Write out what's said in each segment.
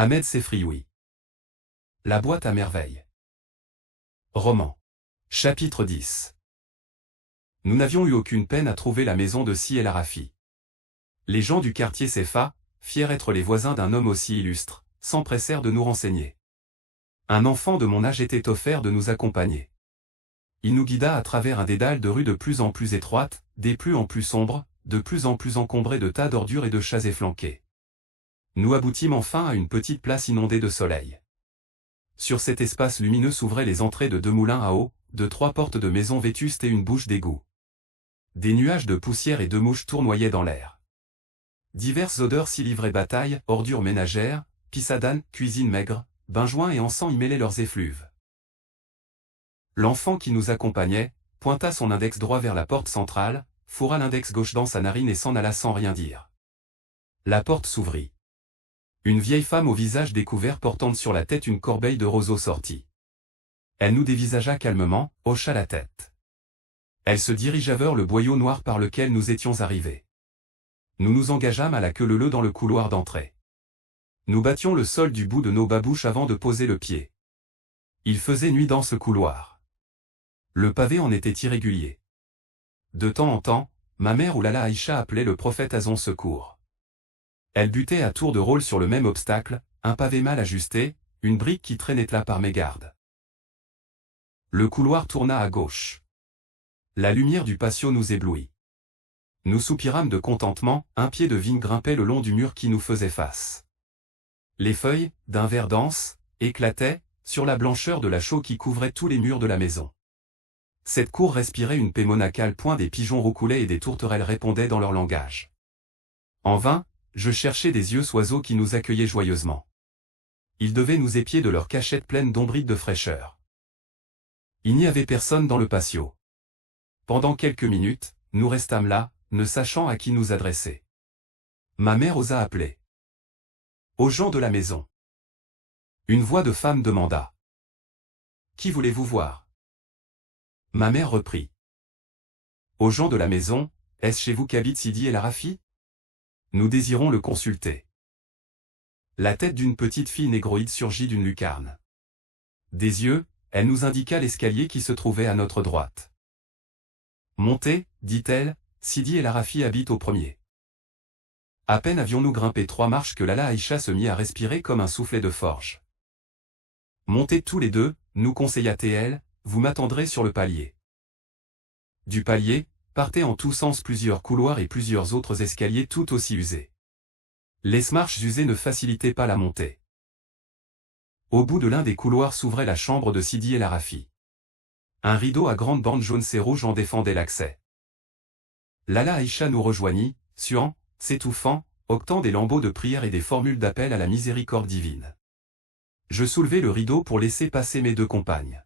Ahmed s'effrioui. La boîte à merveilles. Roman. Chapitre 10. Nous n'avions eu aucune peine à trouver la maison de Si El Arafi. Les gens du quartier Sefa, fiers être les voisins d'un homme aussi illustre, s'empressèrent de nous renseigner. Un enfant de mon âge était offert de nous accompagner. Il nous guida à travers un dédale de rues de plus en plus étroites, des plus en plus sombres, de plus en plus encombrées de tas d'ordures et de chats efflanqués. Nous aboutîmes enfin à une petite place inondée de soleil. Sur cet espace lumineux s'ouvraient les entrées de 2 moulins à eau, de 3 portes de maisons vétustes et une bouche d'égout. Des nuages de poussière et de mouches tournoyaient dans l'air. Diverses odeurs s'y livraient bataille, ordures ménagères, pissadane, cuisine maigre, bains-joints et encens y mêlaient leurs effluves. L'enfant qui nous accompagnait, pointa son index droit vers la porte centrale, fourra l'index gauche dans sa narine et s'en alla sans rien dire. La porte s'ouvrit. Une vieille femme au visage découvert portant sur la tête une corbeille de roseaux sortit. Elle nous dévisagea calmement, hocha la tête. Elle se dirigea vers le boyau noir par lequel nous étions arrivés. Nous nous engageâmes à la queue leu-leu dans le couloir d'entrée. Nous battions le sol du bout de nos babouches avant de poser le pied. Il faisait nuit dans ce couloir. Le pavé en était irrégulier. De temps en temps, ma mère ou Lala Aïcha appelait le prophète à son secours. Elle butait à tour de rôle sur le même obstacle, un pavé mal ajusté, une brique qui traînait là par mégarde. Le couloir tourna à gauche. La lumière du patio nous éblouit. Nous soupirâmes de contentement, un pied de vigne grimpait le long du mur qui nous faisait face. Les feuilles, d'un vert dense, éclataient, sur la blancheur de la chaux qui couvrait tous les murs de la maison. Cette cour respirait une paix monacale, point des pigeons roucoulaient et des tourterelles répondaient dans leur langage. En vain, je cherchais des yeux oiseaux qui nous accueillaient joyeusement. Ils devaient nous épier de leurs cachettes pleines d'ombrides de fraîcheur. Il n'y avait personne dans le patio. Pendant quelques minutes, nous restâmes là, ne sachant à qui nous adresser. Ma mère osa appeler. Aux gens de la maison. Une voix de femme demanda. Qui voulez-vous voir? Ma mère reprit. Aux gens de la maison, est-ce chez vous qu'habite Sidi El Arafi? Nous désirons le consulter. La tête d'une petite fille négroïde surgit d'une lucarne. Des yeux, elle nous indiqua l'escalier qui se trouvait à notre droite. Montez, dit-elle, Sidi El Arafi habite au premier. À peine avions-nous grimpé 3 marches que Lala Aïcha se mit à respirer comme un soufflet de forge. Montez tous les deux, nous conseilla-t-elle, vous m'attendrez sur le palier. Du palier, partaient en tous sens plusieurs couloirs et plusieurs autres escaliers tout aussi usés. Les marches usées ne facilitaient pas la montée. Au bout de l'un des couloirs s'ouvrait la chambre de Sidi El Arafi. Un rideau à grandes bandes jaunes et rouges en défendait l'accès. Lala Aïcha nous rejoignit, suant, s'étouffant, octant des lambeaux de prière et des formules d'appel à la miséricorde divine. Je soulevai le rideau pour laisser passer mes 2 compagnes.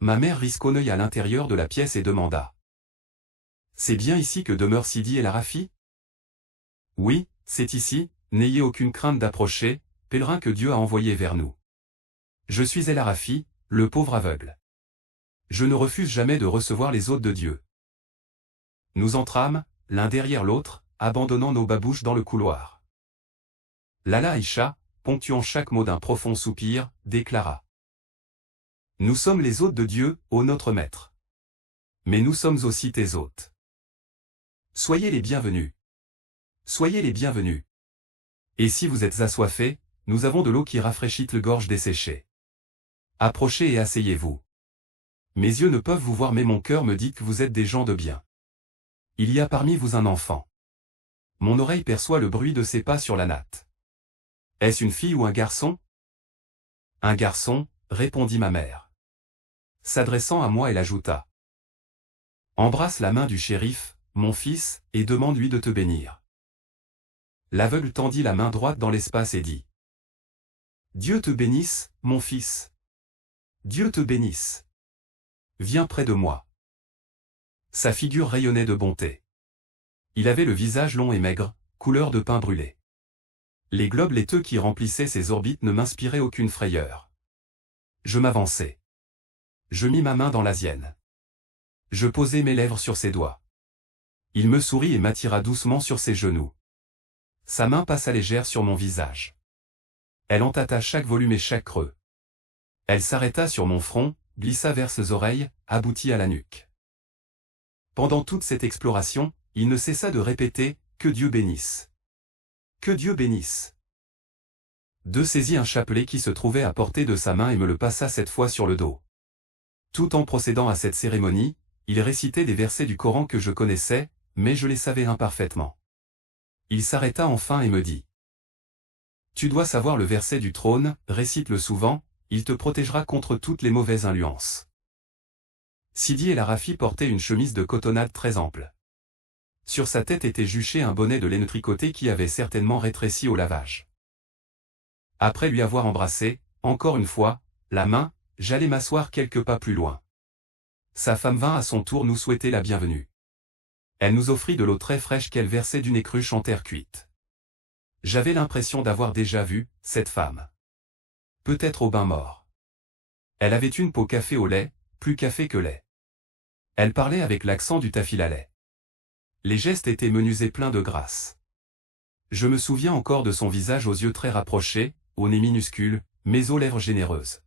Ma mère risqua un œil à l'intérieur de la pièce et demanda. C'est bien ici que demeure Sidi El Arafi? Oui, c'est ici, n'ayez aucune crainte d'approcher, pèlerin que Dieu a envoyé vers nous. Je suis El Arafi, le pauvre aveugle. Je ne refuse jamais de recevoir les hôtes de Dieu. Nous entrâmes, l'un derrière l'autre, abandonnant nos babouches dans le couloir. Lala Aïcha, ponctuant chaque mot d'un profond soupir, déclara. Nous sommes les hôtes de Dieu, ô notre maître. Mais nous sommes aussi tes hôtes. Soyez les bienvenus. Soyez les bienvenus. Et si vous êtes assoiffés, nous avons de l'eau qui rafraîchit le gorge desséchée. Approchez et asseyez-vous. Mes yeux ne peuvent vous voir mais mon cœur me dit que vous êtes des gens de bien. Il y a parmi vous un enfant. Mon oreille perçoit le bruit de ses pas sur la natte. Est-ce une fille ou un garçon? Un garçon, répondit ma mère. S'adressant à moi elle ajouta. Embrasse la main du shérif, mon fils, et demande-lui de te bénir. L'aveugle tendit la main droite dans l'espace et dit. Dieu te bénisse, mon fils. Dieu te bénisse. Viens près de moi. Sa figure rayonnait de bonté. Il avait le visage long et maigre, couleur de pain brûlé. Les globes laiteux qui remplissaient ses orbites ne m'inspiraient aucune frayeur. Je m'avançai. Je mis ma main dans la sienne. Je posai mes lèvres sur ses doigts. Il me sourit et m'attira doucement sur ses genoux. Sa main passa légère sur mon visage. Elle en tâta chaque volume et chaque creux. Elle s'arrêta sur mon front, glissa vers ses oreilles, aboutit à la nuque. Pendant toute cette exploration, il ne cessa de répéter « Que Dieu bénisse ! Que Dieu bénisse !» De saisit un chapelet qui se trouvait à portée de sa main et me le passa cette fois sur le dos. Tout en procédant à cette cérémonie, il récitait des versets du Coran que je connaissais, mais je les savais imparfaitement. Il s'arrêta enfin et me dit « Tu dois savoir le verset du trône, récite-le souvent, il te protégera contre toutes les mauvaises influences. » Sidi El Arafi portait une chemise de cotonnade très ample. Sur sa tête était juché un bonnet de laine tricoté qui avait certainement rétréci au lavage. Après lui avoir embrassé, encore une fois, la main, j'allais m'asseoir quelques pas plus loin. Sa femme vint à son tour nous souhaiter la bienvenue. Elle nous offrit de l'eau très fraîche qu'elle versait d'une écruche en terre cuite. J'avais l'impression d'avoir déjà vu cette femme. Peut-être au bain mort. Elle avait une peau café au lait, plus café que lait. Elle parlait avec l'accent du tafil à lait. Les gestes étaient menus et pleins de grâce. Je me souviens encore de son visage aux yeux très rapprochés, au nez minuscule, mais aux lèvres généreuses.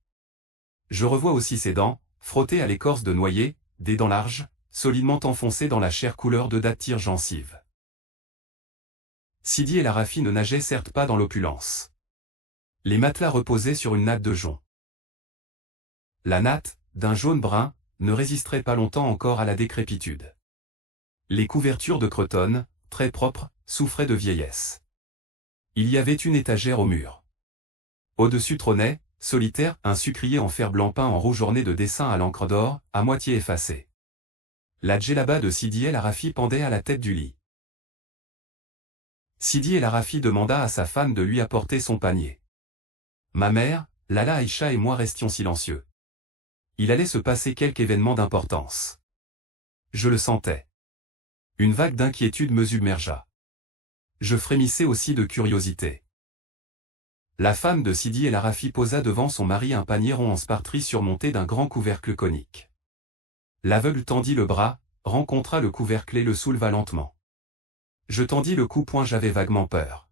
Je revois aussi ses dents, frottées à l'écorce de noyer, des dents larges, solidement enfoncées dans la chair couleur de date tire-gencive. Sidi El Arafi ne nageait certes pas dans l'opulence. Les matelas reposaient sur une natte de jonc. La natte, d'un jaune brun, ne résisterait pas longtemps encore à la décrépitude. Les couvertures de cretonne, très propres, souffraient de vieillesse. Il y avait une étagère au mur. Au-dessus trônait, solitaire, un sucrier en fer blanc peint en rouge orné de dessins à l'encre d'or, à moitié effacé. La djellaba de Sidi El Arafi pendait à la tête du lit. Sidi El Arafi demanda à sa femme de lui apporter son panier. Ma mère, Lala Aïcha et moi restions silencieux. Il allait se passer quelque événement d'importance. Je le sentais. Une vague d'inquiétude me submergea. Je frémissais aussi de curiosité. La femme de Sidi El Arafi posa devant son mari un panier rond en sparterie surmonté d'un grand couvercle conique. L'aveugle tendit le bras, rencontra le couvercle et le souleva lentement. Je tendis le cou point j'avais vaguement peur.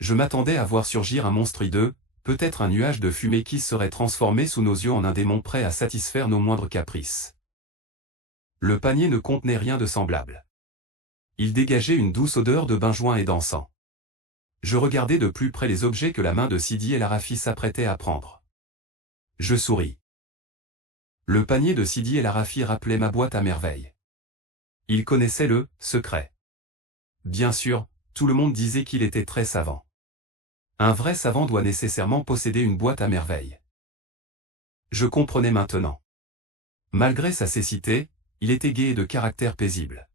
Je m'attendais à voir surgir un monstre hideux, peut-être un nuage de fumée qui serait transformé sous nos yeux en un démon prêt à satisfaire nos moindres caprices. Le panier ne contenait rien de semblable. Il dégageait une douce odeur de bain-joint et d'encens. Je regardais de plus près les objets que la main de Sidi El Arafi s'apprêtait à prendre. Je souris. Le panier de Sidi El Arafi rappelait ma boîte à merveille. Il connaissait le secret. Bien sûr, tout le monde disait qu'il était très savant. Un vrai savant doit nécessairement posséder une boîte à merveille. Je comprenais maintenant. Malgré sa cécité, il était gai et de caractère paisible.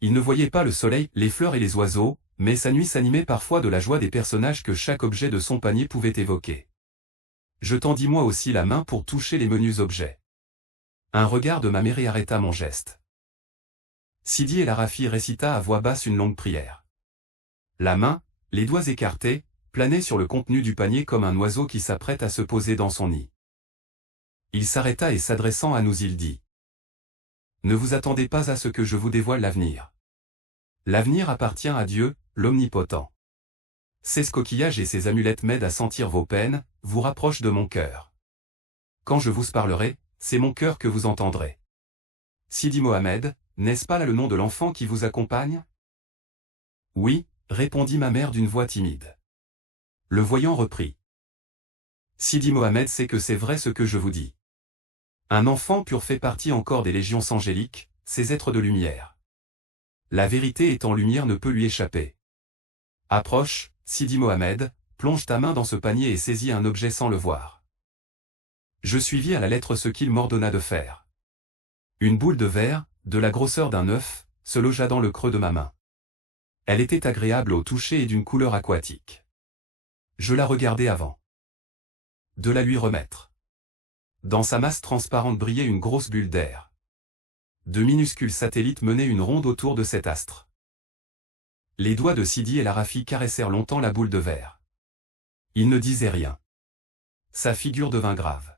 Il ne voyait pas le soleil, les fleurs et les oiseaux, mais sa nuit s'animait parfois de la joie des personnages que chaque objet de son panier pouvait évoquer. Je tendis moi aussi la main pour toucher les menus objets. Un regard de ma mère y arrêta mon geste. Sidi El Arafi récita à voix basse une longue prière. La main, les doigts écartés, planait sur le contenu du panier comme un oiseau qui s'apprête à se poser dans son nid. Il s'arrêta et s'adressant à nous il dit « Ne vous attendez pas à ce que je vous dévoile l'avenir. L'avenir appartient à Dieu, l'Omnipotent. Ces coquillages et ces amulettes m'aident à sentir vos peines, vous rapprochent de mon cœur. Quand je vous parlerai, c'est mon cœur que vous entendrez. Sidi Mohamed, n'est-ce pas là le nom de l'enfant qui vous accompagne ? » Oui, répondit ma mère d'une voix timide. Le voyant reprit. Sidi Mohamed sait que c'est vrai ce que je vous dis. Un enfant pur fait partie encore des légions angéliques, ces êtres de lumière. La vérité étant lumière ne peut lui échapper. Approche, Sidi Mohamed, plonge ta main dans ce panier et saisis un objet sans le voir. Je suivis à la lettre ce qu'il m'ordonna de faire. Une boule de verre, de la grosseur d'un œuf, se logea dans le creux de ma main. Elle était agréable au toucher et d'une couleur aquatique. Je la regardais avant de la lui remettre. Dans sa masse transparente brillait une grosse bulle d'air. De minuscules satellites menaient une ronde autour de cet astre. Les doigts de Sidi El Arafi caressèrent longtemps la boule de verre. Il ne disait rien. Sa figure devint grave.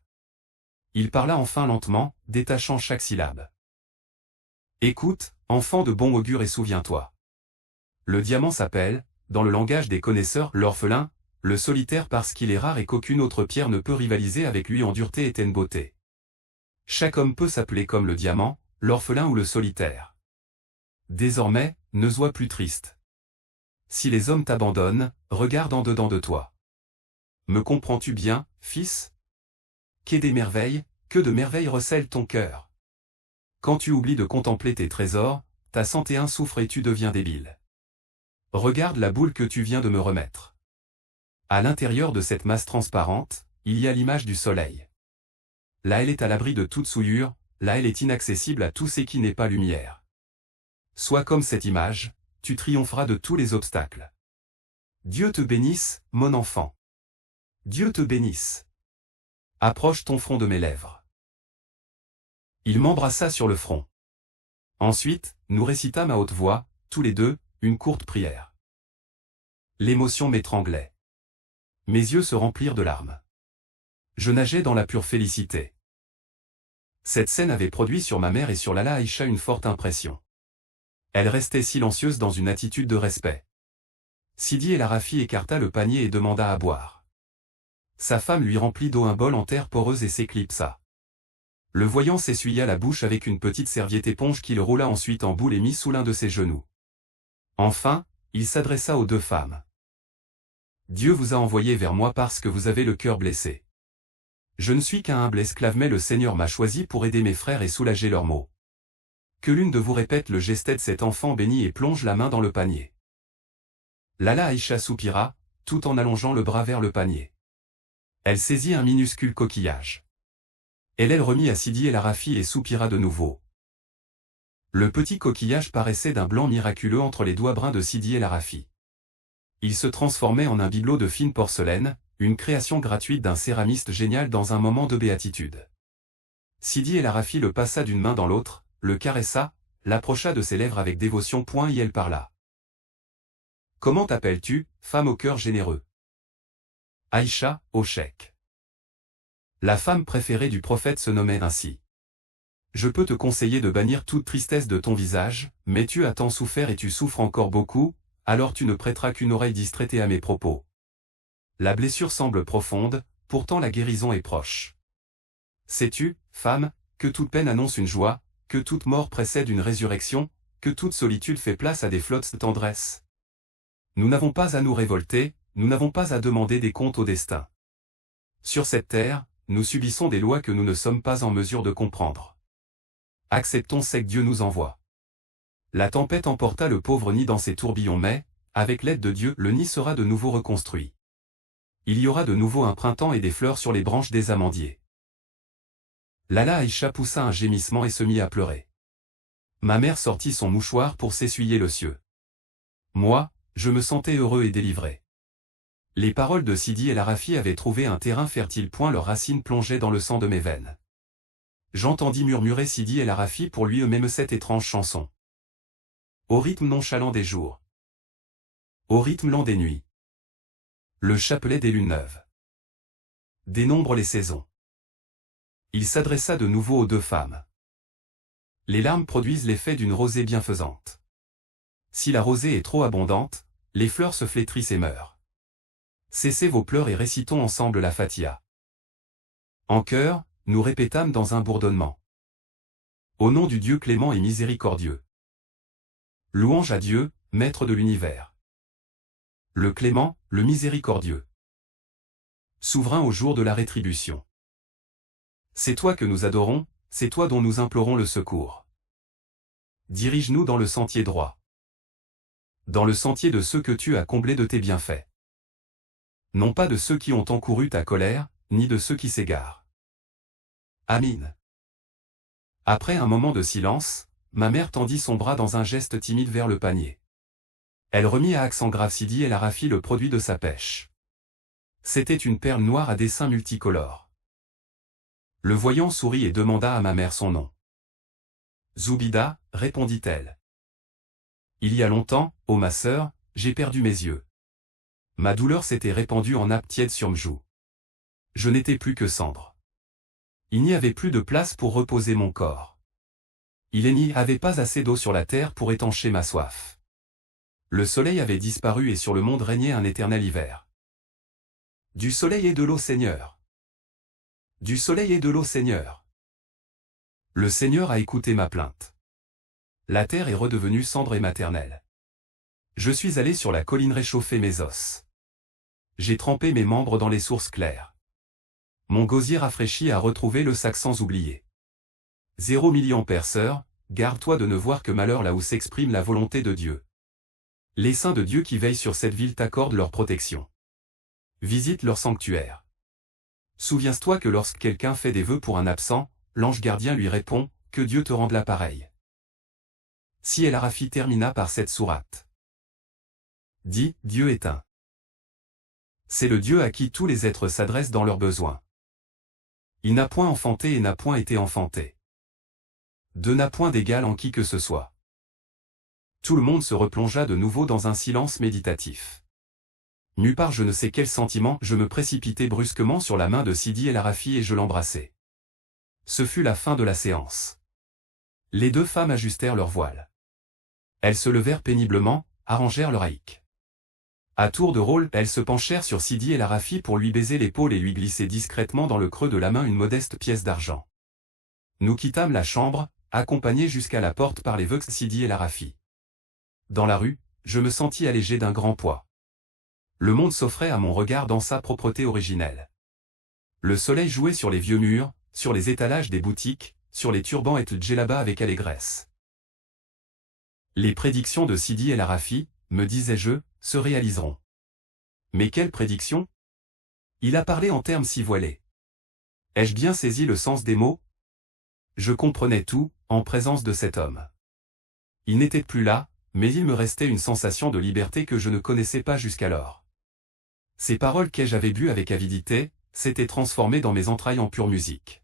Il parla enfin lentement, détachant chaque syllabe. « Écoute, enfant de bon augure et souviens-toi. Le diamant s'appelle, dans le langage des connaisseurs, l'orphelin, le solitaire parce qu'il est rare et qu'aucune autre pierre ne peut rivaliser avec lui en dureté et en beauté. Chaque homme peut s'appeler comme le diamant, l'orphelin ou le solitaire. Désormais, ne sois plus triste. Si les hommes t'abandonnent, regarde en dedans de toi. Me comprends-tu bien, fils? Que de merveilles recèlent ton cœur. Quand tu oublies de contempler tes trésors, ta santé souffre et tu deviens débile. Regarde la boule que tu viens de me remettre. À l'intérieur de cette masse transparente, il y a l'image du soleil. Là elle est à l'abri de toute souillure, là elle est inaccessible à tout ce qui n'est pas lumière. Sois comme cette image, tu triompheras de tous les obstacles. Dieu te bénisse, mon enfant. Dieu te bénisse. Approche ton front de mes lèvres. Il m'embrassa sur le front. Ensuite, nous récitâmes à haute voix, tous les deux, une courte prière. L'émotion m'étranglait. Mes yeux se remplirent de larmes. Je nageais dans la pure félicité. Cette scène avait produit sur ma mère et sur Lala Aïcha une forte impression. Elle restait silencieuse dans une attitude de respect. Sidi El Arafi écarta le panier et demanda à boire. Sa femme lui remplit d'eau un bol en terre poreuse et s'éclipsa. Le voyant s'essuya la bouche avec une petite serviette éponge qu'il roula ensuite en boule et mit sous l'un de ses genoux. Enfin, il s'adressa aux deux femmes. Dieu vous a envoyé vers moi parce que vous avez le cœur blessé. Je ne suis qu'un humble esclave mais le Seigneur m'a choisi pour aider mes frères et soulager leurs maux. Que l'une de vous répète le geste de cet enfant béni et plonge la main dans le panier. Lala Aïcha soupira, tout en allongeant le bras vers le panier. Elle saisit un minuscule coquillage. Elle le remit à Sidi El Arafi et soupira de nouveau. Le petit coquillage paraissait d'un blanc miraculeux entre les doigts bruns de Sidi El Arafi. Il se transformait en un bibelot de fine porcelaine, une création gratuite d'un céramiste génial dans un moment de béatitude. Sidi El Arafi le passa d'une main dans l'autre, le caressa, l'approcha de ses lèvres avec dévotion et elle parla. Comment t'appelles-tu, femme au cœur généreux? Aïcha, au chèque. La femme préférée du prophète se nommait ainsi. Je peux te conseiller de bannir toute tristesse de ton visage, mais tu as tant souffert et tu souffres encore beaucoup, alors tu ne prêteras qu'une oreille distraite à mes propos. La blessure semble profonde, pourtant la guérison est proche. Sais-tu, femme, que toute peine annonce une joie, que toute mort précède une résurrection, que toute solitude fait place à des flottes de tendresse? Nous n'avons pas à nous révolter, nous n'avons pas à demander des comptes au destin. Sur cette terre, nous subissons des lois que nous ne sommes pas en mesure de comprendre. Acceptons ce que Dieu nous envoie. La tempête emporta le pauvre nid dans ses tourbillons mais, avec l'aide de Dieu, le nid sera de nouveau reconstruit. Il y aura de nouveau un printemps et des fleurs sur les branches des amandiers. Lala Aïcha poussa un gémissement et se mit à pleurer. Ma mère sortit son mouchoir pour s'essuyer le cieux. Moi, je me sentais heureux et délivré. Les paroles de Sidi El Arafi avaient trouvé un terrain fertile. Leurs racines plongeaient dans le sang de mes veines. J'entendis murmurer Sidi El Arafi pour lui eux-mêmes cette étrange chanson. Au rythme nonchalant des jours. Au rythme lent des nuits. Le chapelet des lunes neuves. Dénombre les saisons. Il s'adressa de nouveau aux deux femmes. Les larmes produisent l'effet d'une rosée bienfaisante. Si la rosée est trop abondante, les fleurs se flétrissent et meurent. Cessez vos pleurs et récitons ensemble la Fatiha. En chœur, nous répétâmes dans un bourdonnement. Au nom du Dieu clément et miséricordieux. Louange à Dieu, maître de l'univers. Le clément, le miséricordieux. Souverain au jour de la rétribution. C'est toi que nous adorons, c'est toi dont nous implorons le secours. Dirige-nous dans le sentier droit. Dans le sentier de ceux que tu as comblés de tes bienfaits. Non pas de ceux qui ont encouru ta colère, ni de ceux qui s'égarent. Amin. Après un moment de silence, ma mère tendit son bras dans un geste timide vers le panier. Elle remit à accent grave Sidi El Arafi le produit de sa pêche. C'était une perle noire à dessins multicolores. Le voyant sourit et demanda à ma mère son nom. Zoubida, répondit-elle. Il y a longtemps, ô ma sœur, j'ai perdu mes yeux. Ma douleur s'était répandue en nappe tiède sur mes joues. Je n'étais plus que cendre. Il n'y avait plus de place pour reposer mon corps. Il n'y avait pas assez d'eau sur la terre pour étancher ma soif. Le soleil avait disparu et sur le monde régnait un éternel hiver. Du soleil et de l'eau, Seigneur. Du soleil et de l'eau, Seigneur. Le Seigneur a écouté ma plainte. La terre est redevenue cendre et maternelle. Je suis allé sur la colline réchauffer mes os. J'ai trempé mes membres dans les sources claires. Mon gosier rafraîchi a retrouvé le sac sans oublier. 0 million sœurs, garde-toi de ne voir que malheur là où s'exprime la volonté de Dieu. Les saints de Dieu qui veillent sur cette ville t'accordent leur protection. Visite leur sanctuaire. Souviens-toi que lorsque quelqu'un fait des vœux pour un absent, l'ange gardien lui répond, que Dieu te rende l'appareil. Si El Arafi termina par cette sourate. Dit, Dieu est un. C'est le Dieu à qui tous les êtres s'adressent dans leurs besoins. Il n'a point enfanté et n'a point été enfanté. Deux n'a point d'égal en qui que ce soit. Tout le monde se replongea de nouveau dans un silence méditatif. Mu par je ne sais quel sentiment, je me précipitai brusquement sur la main de Sidi El Arafi et je l'embrassai. Ce fut la fin de la séance. Les deux femmes ajustèrent leur voile. Elles se levèrent péniblement, arrangèrent leur haïk. À tour de rôle, elles se penchèrent sur Sidi El Arafi pour lui baiser l'épaule et lui glisser discrètement dans le creux de la main une modeste pièce d'argent. Nous quittâmes la chambre, accompagnés jusqu'à la porte par les vœux Sidi El Arafi. Dans la rue, je me sentis allégé d'un grand poids. Le monde s'offrait à mon regard dans sa propreté originelle. Le soleil jouait sur les vieux murs, sur les étalages des boutiques, sur les turbans et le djellaba avec allégresse. Les prédictions de Sidi El Arafi, me disais-je, se réaliseront. Mais quelles prédictions? Il a parlé en termes si voilés. Ai-je bien saisi le sens des mots? Je comprenais tout, en présence de cet homme. Il n'était plus là, mais il me restait une sensation de liberté que je ne connaissais pas jusqu'alors. Ces paroles que j'avais bues avec avidité, s'étaient transformées dans mes entrailles en pure musique.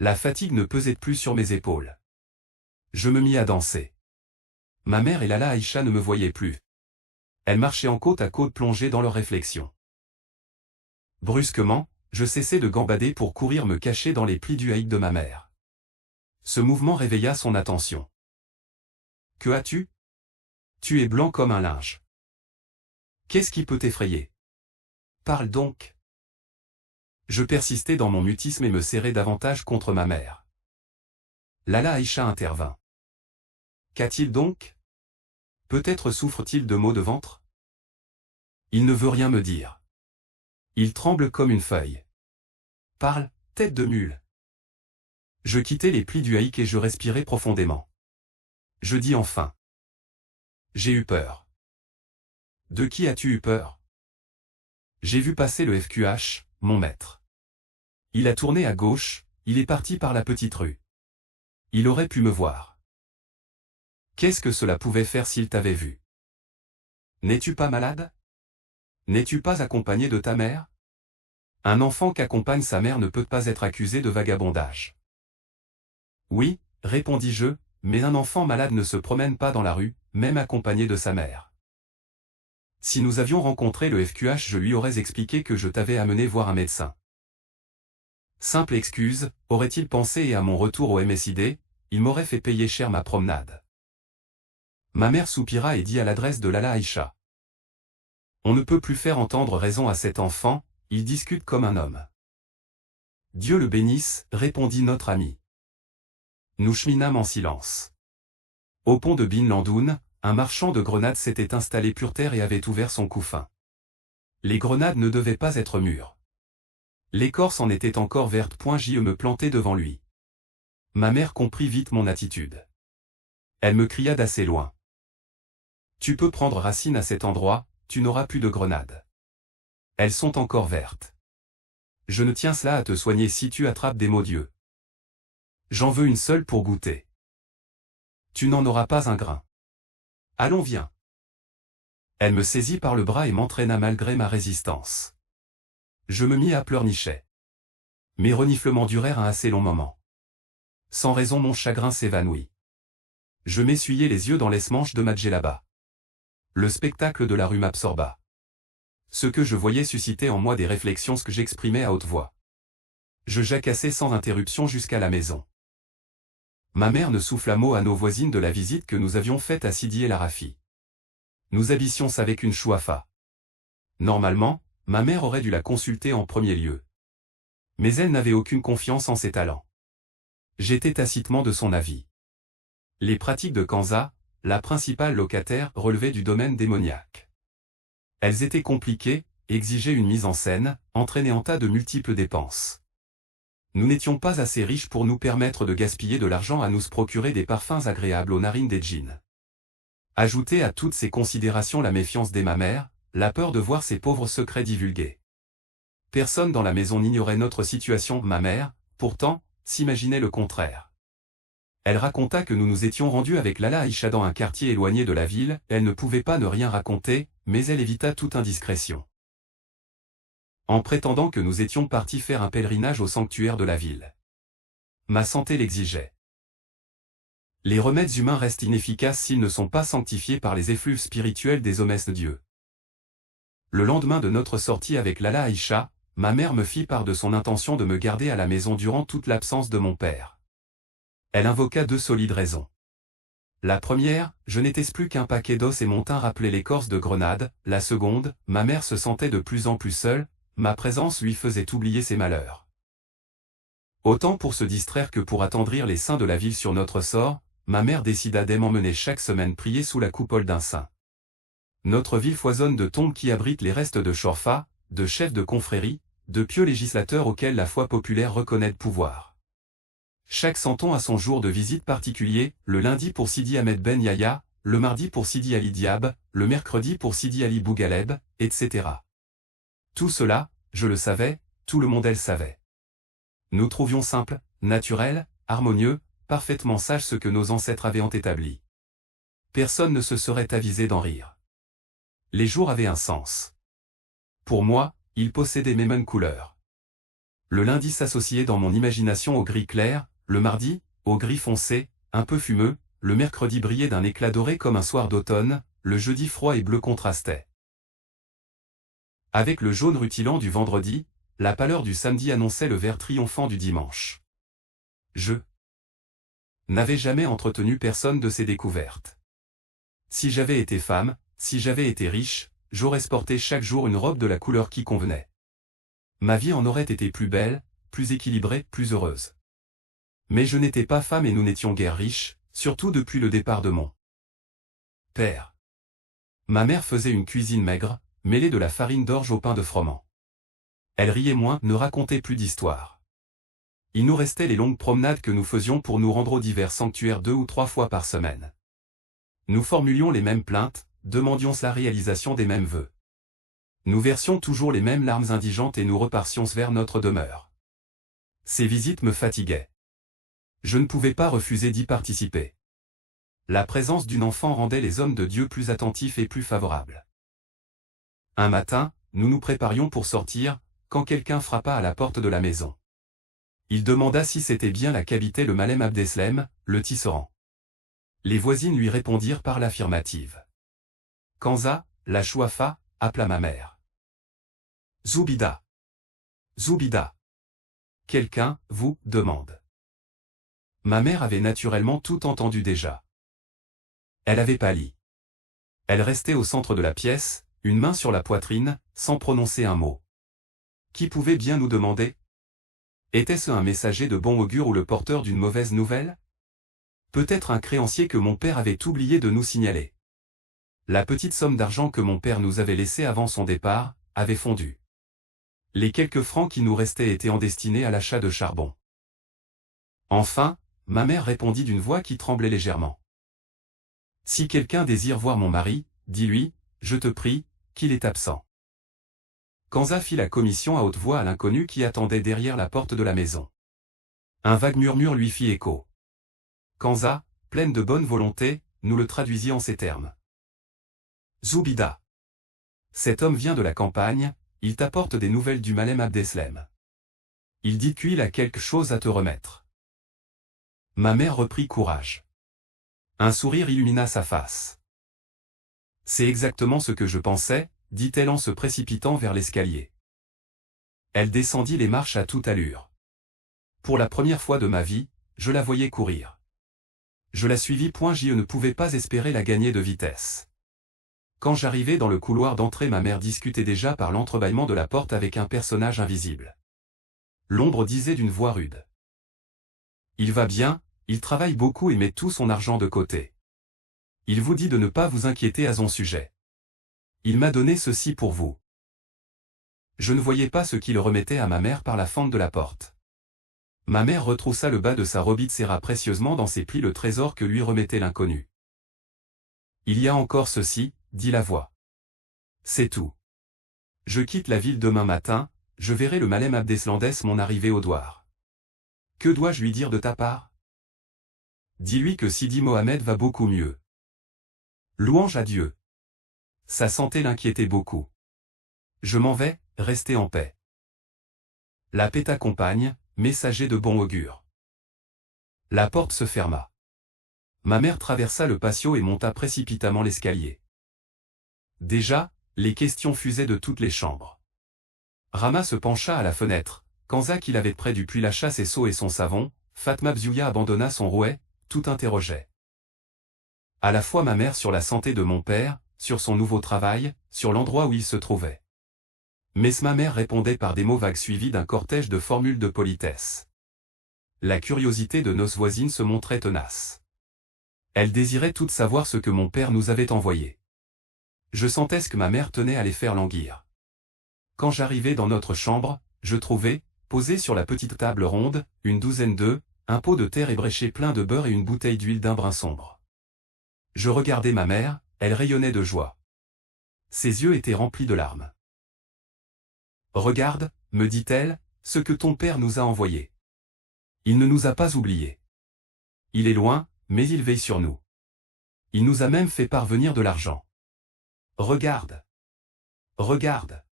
La fatigue ne pesait plus sur mes épaules. Je me mis à danser. Ma mère et Lala Aïcha ne me voyaient plus. Elles marchaient en côte à côte plongées dans leurs réflexions. Brusquement, je cessai de gambader pour courir me cacher dans les plis du haïk de ma mère. Ce mouvement réveilla son attention. « Que as-tu? Tu es blanc comme un linge. Qu'est-ce qui peut t'effrayer? Parle donc. » Je persistais dans mon mutisme et me serrais davantage contre ma mère. Lala Aïcha intervint. « Qu'a-t-il donc? Peut-être souffre-t-il de maux de ventre? Il ne veut rien me dire. Il tremble comme une feuille. Parle, tête de mule. » Je quittai les plis du haïk et je respirai profondément. Je dis enfin. J'ai eu peur. De qui as-tu eu peur? J'ai vu passer le FQH, mon maître. Il a tourné à gauche, il est parti par la petite rue. Il aurait pu me voir. Qu'est-ce que cela pouvait faire s'il t'avait vu? N'es-tu pas malade? N'es-tu pas accompagné de ta mère? Un enfant qu'accompagne sa mère ne peut pas être accusé de vagabondage. Oui, répondis-je, mais un enfant malade ne se promène pas dans la rue, même accompagné de sa mère. Si nous avions rencontré le FQH, je lui aurais expliqué que je t'avais amené voir un médecin. Simple excuse, aurait-il pensé, et à mon retour au MSID, il m'aurait fait payer cher ma promenade. Ma mère soupira et dit à l'adresse de Lala Aïcha. On ne peut plus faire entendre raison à cet enfant, il discute comme un homme. Dieu le bénisse, répondit notre ami. Nous cheminâmes en silence. Au pont de Bin Landoun, un marchand de grenades s'était installé pure terre et avait ouvert son couffin. Les grenades ne devaient pas être mûres. L'écorce en était encore verte. Je me plantai devant lui. Ma mère comprit vite mon attitude. Elle me cria d'assez loin. Tu peux prendre racine à cet endroit, tu n'auras plus de grenades. Elles sont encore vertes. Je ne tiens cela à te soigner si tu attrapes des maux d'yeux. J'en veux une seule pour goûter. Tu n'en auras pas un grain. Allons, viens. Elle me saisit par le bras et m'entraîna malgré ma résistance. Je me mis à pleurnicher. Mes reniflements durèrent un assez long moment. Sans raison mon chagrin s'évanouit. Je m'essuyai les yeux dans l'esse-manche de ma djellaba. Le spectacle de la rue m'absorba. Ce que je voyais suscitait en moi des réflexions que j'exprimais à haute voix. Je jacassai sans interruption jusqu'à la maison. Ma mère ne souffla mot à nos voisines de la visite que nous avions faite à Sidi El Arafi. Nous habissions avec une chouafa. Normalement, ma mère aurait dû la consulter en premier lieu. Mais elle n'avait aucune confiance en ses talents. J'étais tacitement de son avis. Les pratiques de Kanza, la principale locataire, relevaient du domaine démoniaque. Elles étaient compliquées, exigeaient une mise en scène, entraînaient un tas de multiples dépenses. Nous n'étions pas assez riches pour nous permettre de gaspiller de l'argent à nous procurer des parfums agréables aux narines des djinns. Ajoutez à toutes ces considérations la méfiance des mamères, la peur de voir ces pauvres secrets divulgués. Personne dans la maison n'ignorait notre situation. Ma mère, pourtant, s'imaginait le contraire. Elle raconta que nous nous étions rendus avec Lala Aïcha dans un quartier éloigné de la ville. Elle ne pouvait pas ne rien raconter, mais elle évita toute indiscrétion. En prétendant que nous étions partis faire un pèlerinage au sanctuaire de la ville. Ma santé l'exigeait. Les remèdes humains restent inefficaces s'ils ne sont pas sanctifiés par les effluves spirituels des hommes de Dieu. Le lendemain de notre sortie avec Lala Aïcha, ma mère me fit part de son intention de me garder à la maison durant toute l'absence de mon père. Elle invoqua 2 solides raisons. La première, je n'étais plus qu'un paquet d'os et mon teint rappelait l'écorce de grenade. La seconde, ma mère se sentait de plus en plus seule, ma présence lui faisait oublier ses malheurs. Autant pour se distraire que pour attendrir les saints de la ville sur notre sort, ma mère décida de m'emmener chaque semaine prier sous la coupole d'un saint. Notre ville foisonne de tombes qui abritent les restes de Chorfa, de chefs de confrérie, de pieux législateurs auxquels la foi populaire reconnaît le pouvoir. Chaque santon a son jour de visite particulier, le lundi pour Sidi Ahmed Ben Yahya, le mardi pour Sidi Ali Diab, le mercredi pour Sidi Ali Bougaleb, etc. Tout cela, je le savais, tout le monde le savait. Nous trouvions simple, naturel, harmonieux, parfaitement sage ce que nos ancêtres avaient établi. Personne ne se serait avisé d'en rire. Les jours avaient un sens. Pour moi, ils possédaient mes mêmes couleurs. Le lundi s'associait dans mon imagination au gris clair, le mardi, au gris foncé, un peu fumeux, le mercredi brillait d'un éclat doré comme un soir d'automne, le jeudi froid et bleu contrastaient. Avec le jaune rutilant du vendredi, la pâleur du samedi annonçait le vert triomphant du dimanche. Je n'avais jamais entretenu personne de ces découvertes. Si j'avais été femme, si j'avais été riche, j'aurais sporté chaque jour une robe de la couleur qui convenait. Ma vie en aurait été plus belle, plus équilibrée, plus heureuse. Mais je n'étais pas femme et nous n'étions guère riches, surtout depuis le départ de mon père. Ma mère faisait une cuisine maigre, mêlée de la farine d'orge au pain de froment. Elle riait moins, ne racontait plus d'histoires. Il nous restait les longues promenades que nous faisions pour nous rendre aux divers sanctuaires 2 ou 3 fois par semaine. Nous formulions les mêmes plaintes, demandions la réalisation des mêmes vœux. Nous versions toujours les mêmes larmes indigentes et nous repartions vers notre demeure. Ces visites me fatiguaient. Je ne pouvais pas refuser d'y participer. La présence d'une enfant rendait les hommes de Dieu plus attentifs et plus favorables. Un matin, nous nous préparions pour sortir, quand quelqu'un frappa à la porte de la maison. Il demanda si c'était bien là qu'habitait le Malem Abdeslem, le tisserand. Les voisines lui répondirent par l'affirmative. Kanza, la chouafa, appela ma mère. Zoubida. Zoubida. Quelqu'un, vous, demande. Ma mère avait naturellement tout entendu déjà. Elle avait pâli. Elle restait au centre de la pièce, une main sur la poitrine, sans prononcer un mot. Qui pouvait bien nous demander? Était-ce un messager de bon augure ou le porteur d'une mauvaise nouvelle? Peut-être un créancier que mon père avait oublié de nous signaler. La petite somme d'argent que mon père nous avait laissée avant son départ, avait fondu. Les quelques francs qui nous restaient étaient destinés à l'achat de charbon. Enfin, ma mère répondit d'une voix qui tremblait légèrement. Si quelqu'un désire voir mon mari, dis-lui, je te prie, qu'il est absent. Kanza fit la commission à haute voix à l'inconnu qui attendait derrière la porte de la maison. Un vague murmure lui fit écho. Kanza, pleine de bonne volonté, nous le traduisit en ces termes. Zoubida. Cet homme vient de la campagne, il t'apporte des nouvelles du Malem Abdeslem. Il dit qu'il a quelque chose à te remettre. Ma mère reprit courage. Un sourire illumina sa face. C'est exactement ce que je pensais, dit-elle en se précipitant vers l'escalier. Elle descendit les marches à toute allure. Pour la première fois de ma vie, je la voyais courir. Je la suivis. Je ne pouvais pas espérer la gagner de vitesse. Quand j'arrivais dans le couloir d'entrée, ma mère discutait déjà par l'entrebâillement de la porte avec un personnage invisible. L'ombre disait d'une voix rude. Il va bien, il travaille beaucoup et met tout son argent de côté. Il vous dit de ne pas vous inquiéter à son sujet. Il m'a donné ceci pour vous. Je ne voyais pas ce qu'il remettait à ma mère par la fente de la porte. Ma mère retroussa le bas de sa robe et serra précieusement dans ses plis le trésor que lui remettait l'inconnu. Il y a encore ceci, dit la voix. C'est tout. Je quitte la ville demain matin, je verrai le Malem Abdeslandes mon arrivée au douar. Que dois-je lui dire de ta part? Dis-lui que Sidi Mohamed va beaucoup mieux. Louange à Dieu. Sa santé l'inquiétait beaucoup. Je m'en vais, restez en paix. La paix t'accompagne, messager de bon augure. La porte se ferma. Ma mère traversa le patio et monta précipitamment l'escalier. Déjà, les questions fusaient de toutes les chambres. Rama se pencha à la fenêtre. Kanza qu'il avait près du puits lâcha ses seaux et son savon. Fatma Bzouya abandonna son rouet, tout interrogeait. À la fois ma mère sur la santé de mon père, sur son nouveau travail, sur l'endroit où il se trouvait. Mais ma mère répondait par des mots vagues suivis d'un cortège de formules de politesse. La curiosité de nos voisines se montrait tenace. Elle désirait toutes savoir ce que mon père nous avait envoyé. Je sentais ce que ma mère tenait à les faire languir. Quand j'arrivai dans notre chambre, je trouvai, posé sur la petite table ronde, une douzaine d'œufs, un pot de terre ébréché plein de beurre et une bouteille d'huile d'un brun sombre. Je regardai ma mère, elle rayonnait de joie. Ses yeux étaient remplis de larmes. « Regarde, me dit-elle, ce que ton père nous a envoyé. Il ne nous a pas oubliés. Il est loin, mais il veille sur nous. Il nous a même fait parvenir de l'argent. Regarde. Regarde. »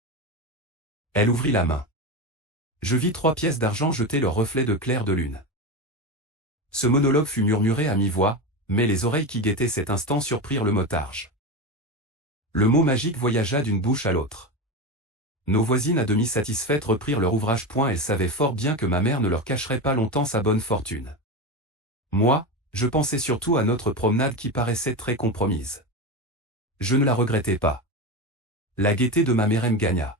Elle ouvrit la main. Je vis 3 pièces d'argent jeter leur reflet de clair de lune. Ce monologue fut murmuré à mi-voix, mais les oreilles qui guettaient cet instant surprirent le motarge. Le mot magique voyagea d'une bouche à l'autre. Nos voisines à demi satisfaites reprirent leur ouvrage. Elles savaient fort bien que ma mère ne leur cacherait pas longtemps sa bonne fortune. Moi, je pensais surtout à notre promenade qui paraissait très compromise. Je ne la regrettais pas. La gaieté de ma mère me gagna.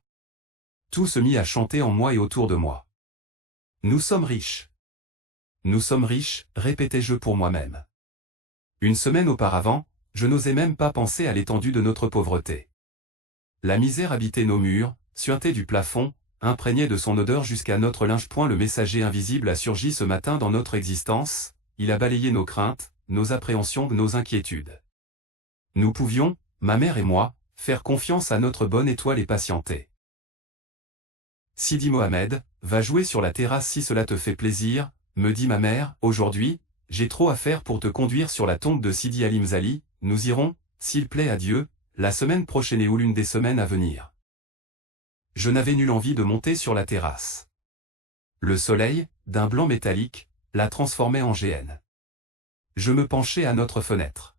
Tout se mit à chanter en moi et autour de moi. Nous sommes riches. Nous sommes riches, répétais-je pour moi-même. Une semaine auparavant, je n'osais même pas penser à l'étendue de notre pauvreté. La misère habitait nos murs, suintait du plafond, imprégnait de son odeur jusqu'à notre linge. Le messager invisible a surgi ce matin dans notre existence, il a balayé nos craintes, nos appréhensions, nos inquiétudes. Nous pouvions, ma mère et moi, faire confiance à notre bonne étoile et patienter. Sidi Mohamed, va jouer sur la terrasse si cela te fait plaisir, me dit ma mère. Aujourd'hui, j'ai trop à faire pour te conduire sur la tombe de Sidi Ali Mzali. Nous irons, s'il plaît à Dieu, la semaine prochaine ou l'une des semaines à venir. Je n'avais nulle envie de monter sur la terrasse. Le soleil, d'un blanc métallique, la transformait en géhenne. Je me penchai à notre fenêtre.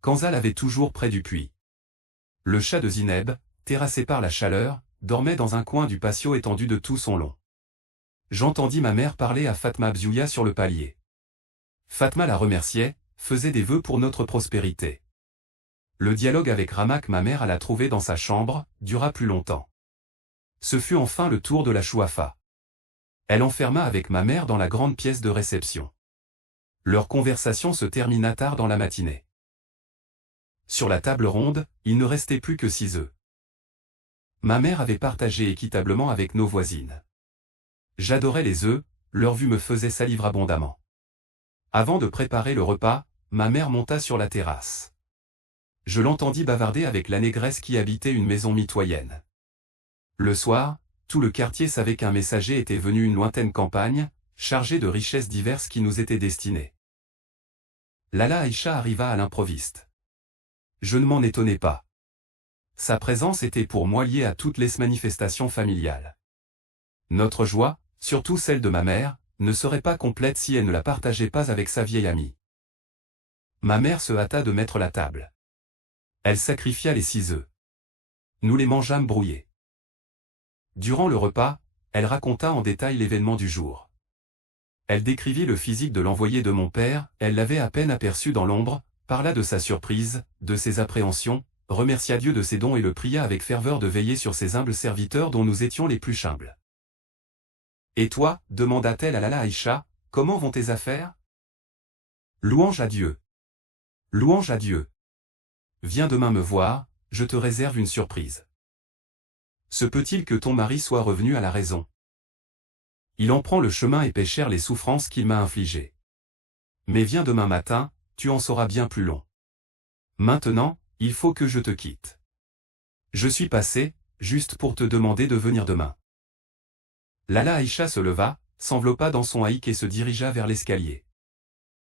Kanza l'avait toujours près du puits. Le chat de Zineb, terrassé par la chaleur, dormait dans un coin du patio étendu de tout son long. J'entendis ma mère parler à Fatma Bzouya sur le palier. Fatma la remerciait, faisait des vœux pour notre prospérité. Le dialogue avec Ramak, ma mère alla trouver dans sa chambre, dura plus longtemps. Ce fut enfin le tour de la chouafa. Elle enferma avec ma mère dans la grande pièce de réception. Leur conversation se termina tard dans la matinée. Sur la table ronde, il ne restait plus que 6 œufs. Ma mère avait partagé équitablement avec nos voisines. J'adorais les œufs, leur vue me faisait saliver abondamment. Avant de préparer le repas, ma mère monta sur la terrasse. Je l'entendis bavarder avec la négresse qui habitait une maison mitoyenne. Le soir, tout le quartier savait qu'un messager était venu d'une lointaine campagne, chargé de richesses diverses qui nous étaient destinées. Lala Aïcha arriva à l'improviste. Je ne m'en étonnais pas. Sa présence était pour moi liée à toutes les manifestations familiales. Notre joie, surtout celle de ma mère, ne serait pas complète si elle ne la partageait pas avec sa vieille amie. Ma mère se hâta de mettre la table. Elle sacrifia les 6 œufs. Nous les mangeâmes brouillés. Durant le repas, elle raconta en détail l'événement du jour. Elle décrivit le physique de l'envoyé de mon père, elle l'avait à peine aperçu dans l'ombre, parla de sa surprise, de ses appréhensions, remercia Dieu de ses dons et le pria avec ferveur de veiller sur ses humbles serviteurs dont nous étions les plus humbles. « Et toi, demanda-t-elle à Lala Aïcha, comment vont tes affaires ? » Louange à Dieu. Louange à Dieu. Viens demain me voir, je te réserve une surprise. Se peut-il que ton mari soit revenu à la raison? Il en prend le chemin et paie cher les souffrances qu'il m'a infligées. Mais viens demain matin, tu en sauras bien plus long. Maintenant, il faut que je te quitte. Je suis passé, juste pour te demander de venir demain. Lala Aïcha se leva, s'enveloppa dans son haïk et se dirigea vers l'escalier.